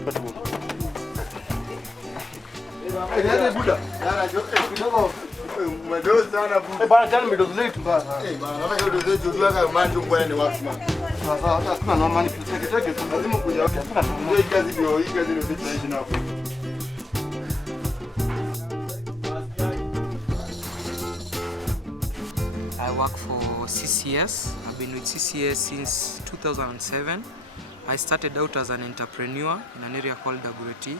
I work for CCS. I've been with CCS since 2007. I started out as an entrepreneur in an area called Ghetto.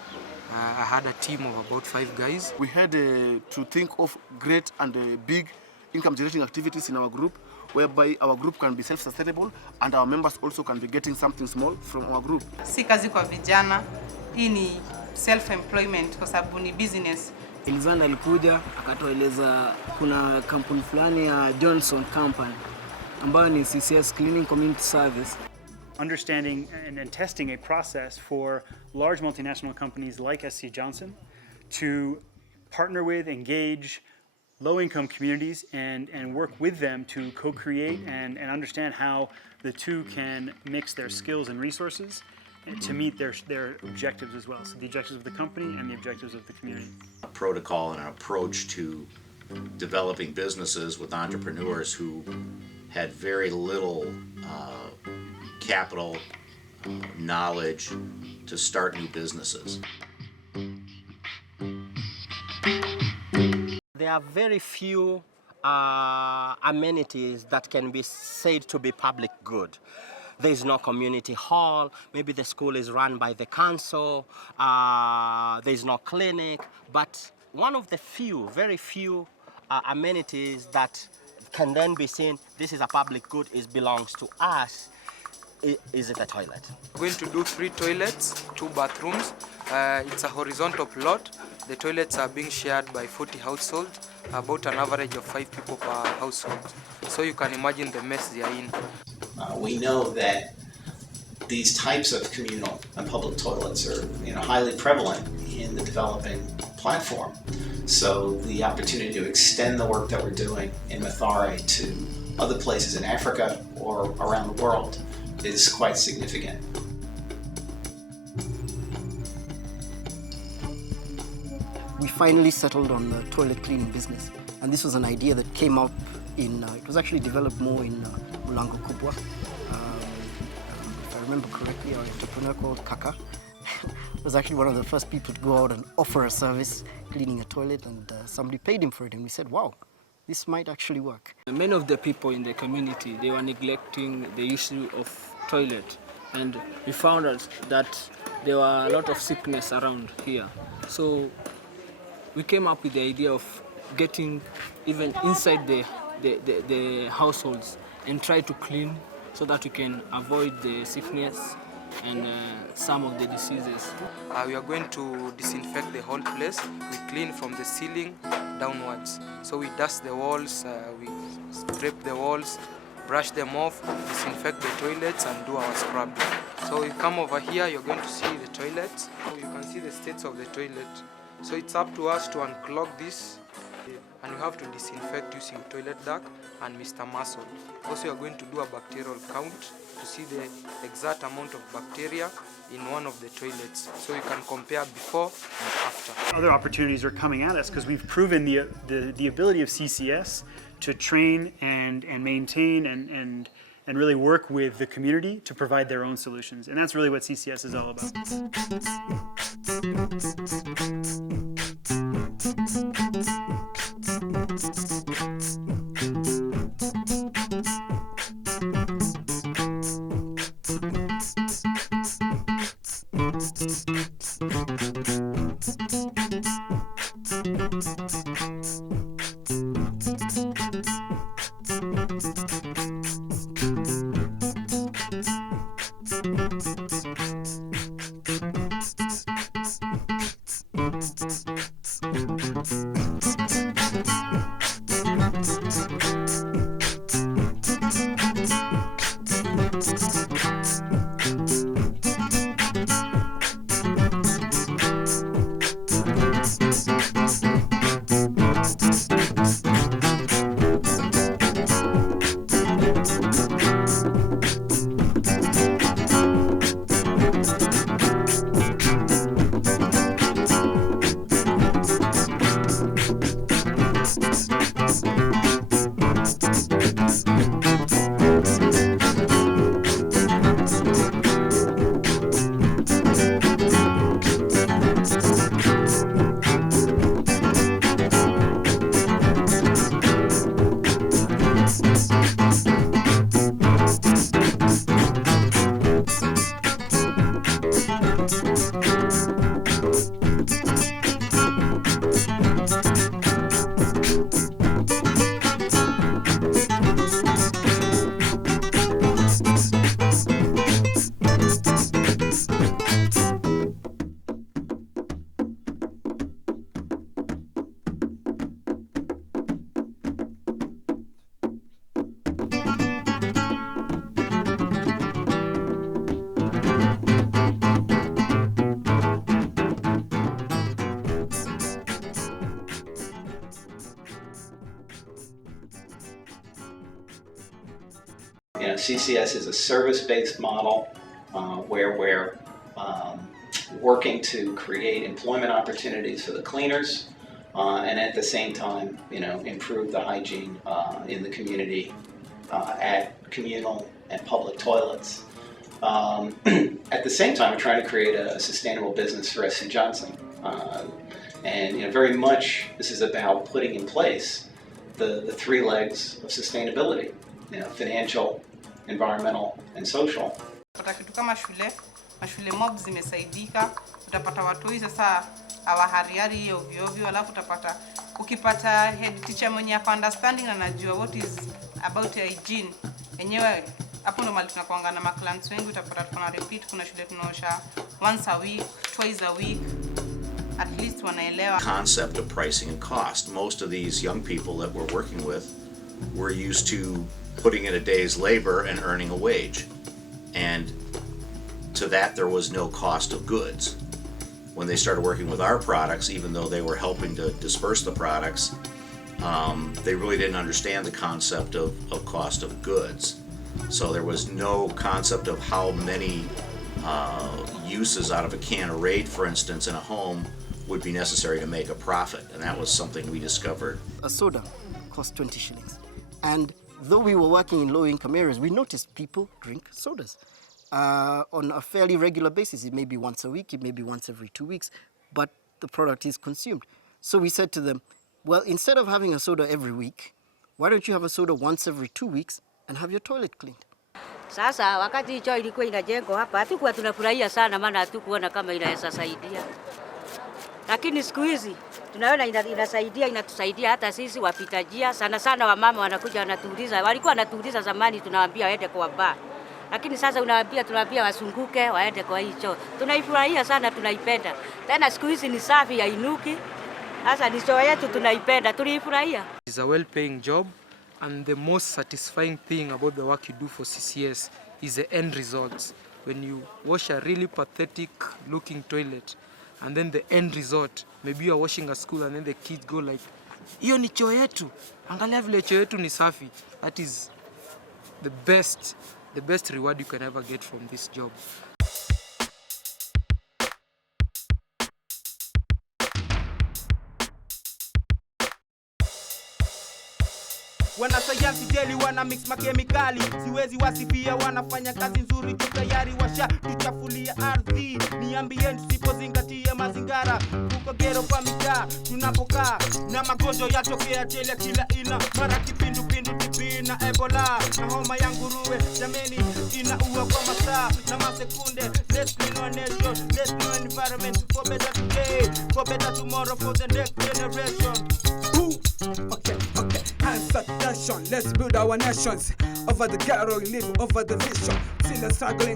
I had a team of about 5 guys. We had to think of great and big income generating activities in our group, whereby our group can be self-sustainable and our members also can be getting something small from our group. Si kazi kwa vijana, hii ni self-employment kwa sababu ni business. Elizana alikuja akatueleza kuna kampuni fulani ya Johnson Company ambayo ni CCS Cleaning Community Service. Understanding and testing a process for large multinational companies like SC Johnson to partner with, engage low-income communities and work with them to co-create and understand how the two can mix their skills and resources to meet their objectives as well. So the objectives of the company and the objectives of the community. A protocol and an approach to developing businesses with entrepreneurs who had very little capital, knowledge to start new businesses. There are very few amenities that can be said to be public good. There is no community hall, maybe the school is run by the council, there is no clinic, but one of the few, very few amenities that can then be seen, this is a public good, it belongs to us, is the toilet. We're going to do 3 toilets, 2 bathrooms. It's a horizontal plot. The toilets are being shared by 40 households, about an average of 5 people per household. So you can imagine the mess they are in. We know that these types of communal and public toilets are highly prevalent in the developing platform. So the opportunity to extend the work that we're doing in Mathare to other places in Africa or around the world is quite significant. We finally settled on the toilet cleaning business, and this was an idea that came out in, it was actually developed more in Mulango Kubwa. If I remember correctly, our entrepreneur called Kaka was actually one of the first people to go out and offer a service, cleaning a toilet, and somebody paid him for it, and we said, wow, this might actually work. Many of the people in the community, they were neglecting the issue of toilet, and we found out that there were a lot of sickness around here. So we came up with the idea of getting even inside the households and try to clean so that we can avoid the sickness and some of the diseases. We are going to disinfect the whole place. We clean from the ceiling downwards. So we dust the walls, we scrape the walls, brush them off, disinfect the toilets and do our scrubbing. So you come over here, you're going to see the toilets. You can see the states of the toilet. So it's up to us to unclog this, and you have to disinfect using toilet duck and Mr. Muscle. Also, you are going to do a bacterial count to see the exact amount of bacteria in one of the toilets, so you can compare before and after. Other opportunities are coming at us because we've proven the ability of CCS to train and maintain and really work with the community to provide their own solutions. And that's really what CCS is all about. CCS is a service-based model where we're working to create employment opportunities for the cleaners and at the same time, improve the hygiene in the community at communal and public toilets. At the same time, we're trying to create a sustainable business for SC Johnson. And very much this is about putting in place the three legs of sustainability, financial, environmental, and social. Kitu kama mashule mob zimesaidika, utapata watoi sasa hawahariari ovyo ovyo, alafu utapata ukipata head teacher mwenye ako understanding na anajua what is about hygiene. Enyewe hapo ndo mali tunakuanga na clients wengi, utapata tuna repeat, kuna shule tunaosha once a week, twice a week. At least wanaelewa concept of pricing and cost. Most of these young people that we're working with were used to putting in a day's labor and earning a wage. And to that there was no cost of goods. When they started working with our products, even though they were helping to disperse the products, they really didn't understand the concept of cost of goods. So there was no concept of how many uses out of a can of Raid, for instance, in a home would be necessary to make a profit, and that was something we discovered. A soda cost 20 shillings. And though we were working in low-income areas, we noticed people drink sodas on a fairly regular basis. It may be once a week, it may be once every 2 weeks, but the product is consumed. So we said to them, well, instead of having a soda every week, why don't you have a soda once every 2 weeks and have your toilet cleaned? Sasa wakati hicho ilikuwa inajengwa hapa, hatukuwa tunafurahia sana, maana hatukuona kama inaweza saidia. Lakini siku hizi tunaona inatusaidia hata sisi wapita njia. Sana sana wamama wanakuja wanatuuliza, walikuwa wanatuuliza zamani tunawaambia waende kwa bar. Lakini sasa tunawaambia wasunguke waende kwa hicho. Tunaifurahia sana, tunaipenda. Tena siku hizi ni safi, hainuki. Sasa ni choo yetu tunaipenda, tunaifurahia. It's a well-paying job, and the most satisfying thing about the work you do for CCS is the end results. When you wash a really pathetic looking toilet, and then the end result, maybe you are washing a school and then the kids go like, "Iyo ni choo yetu. Angalia vile choo yetu ni safi." That is the best reward you can ever get from this job. Wanasayansi jeli wana mix makemikali, siwezi wasifia, wanafanya kazi nzuri tu, tayari washa tuchafulia ardhi. Niambie tusipozingatia mazingara, huko ghetto kwa mitaa tunapokaa, na magonjwa yatokea tele kila ina, mara kipindupindu, TB na Ebola na homa ya nguruwe. Jameni inaua kwa masaa na masekunde. Let's clean our nation, let's clean our environment for better today, for better tomorrow, for the next generation. Okay. Hands up, nation. Let's build our nations. Over the ghetto, live over the vision. Still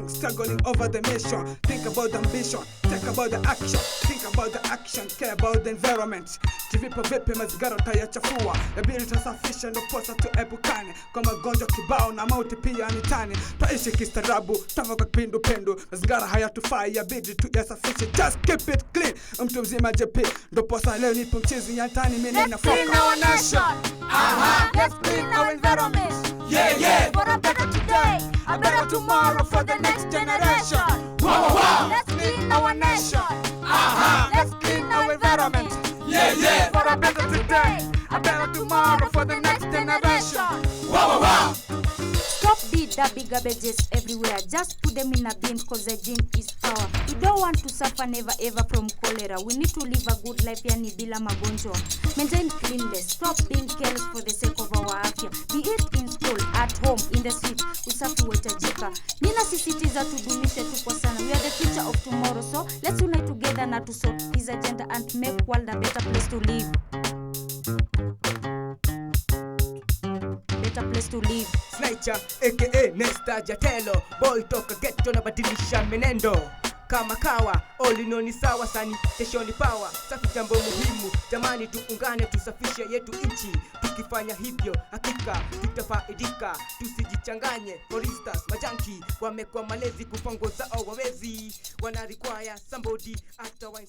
struggling over the mission. Think about the ambition, think about the action. Think about the action, care about the environment. Vipi mazingara utayachafua. Yabidi tusafishe ndo posa tuepukane kwa magonjwa kibao na mauti pia nitani. Tuishi kistaarabu, tavoka kipindupindu. Mazingara hayatufai, yabidi tuyasafishe. Just keep it clean. Mtu mzima JP ndo posa leo nipo mchizi nyantani mimi na foka. Let's clean our nation. Let's clean our environment. Yeah. For a better today, a better tomorrow for the next generation. Wow. Let's clean our nation. Let's clean our environment. Yeah. For a better today, a better tomorrow for the next generation. Wow. Stop the big garbages everywhere. Just put them in a bin because the gene is power. We don't want to suffer never ever from cholera. We need to live a good life yani bila magonjwa. Maintain cleanliness. Stop being careless for the sake of our afya. Be it in school, at home, in the street. Usafi wetajika. Nina sisitiza tudumishe tu kwa sana. We are the future of tomorrow. So let's unite together na to sort this agenda and make world a better place to live. Better place to live. Nature, aka Nesta Jatelo. Boy toka ghetto na badilisha menendo. Kama kawa, olino ni sawa, sanitation ni power. Safi jambo muhimu, jamani tuungane tusafishe yetu nchi. Tukifanya hivyo, hakika tutafaidika. Tusijichanganye, for instance, majanki wamekuwa malezi kupango zao wawezi. Wana require somebody after wine.